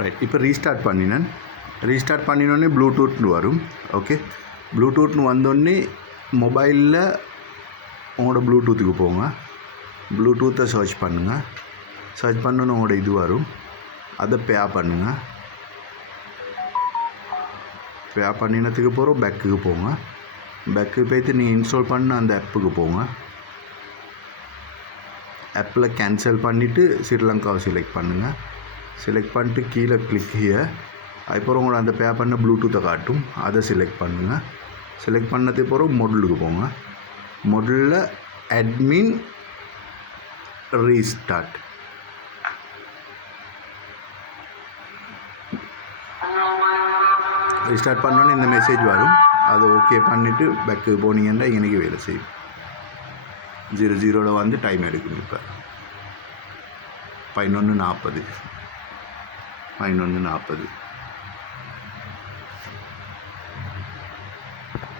Right. இப்போ restart பண்ணினோடனே ப்ளூடூத்னு வரும். Okay, ப்ளூடூத்னு வந்தோடனே மொபைலில் உங்களோட ப்ளூடூத்துக்கு போங்க. ப்ளூடூத்தை சர்ச் பண்ணுங்கள். சர்ச் பண்ணணும் உங்களோட இது வரும். அதை பேர் பண்ணுங்கள். பேர் பண்ணினதுக்கு போகிறோம் பேக்குக்கு போங்க. பேக்கு போய்த்து நீங்கள் இன்ஸ்டால் பண்ண அந்த ஆப்புக்கு போங்க. ஆப்பில் கேன்சல் பண்ணிவிட்டு ஸ்ரீலங்காவை செலக்ட் பண்ணுங்கள். செலக்ட் பண்ணிட்டு கீழே கிளிக் ஹியர். அதுக்கப்புறம் உங்களை அந்த பேர் பண்ண ப்ளூடூத்தை காட்டும். அதை செலக்ட் பண்ணுங்கள். செலக்ட் பண்ணதுக்கு பிறகு மொடலுக்கு போங்க. மொடலில் அட்மின் ரீஸ்டார்ட். ரீஸ்டார்ட் பண்ணோன்னே இந்த மெசேஜ் வரும். அதை ஓகே பண்ணிவிட்டு பேக்கு போனீங்கன்னா இன்றைக்கி வேலை செய்யும். 00 வந்து டைம் எடுக்கணும். இப்போ 11:40.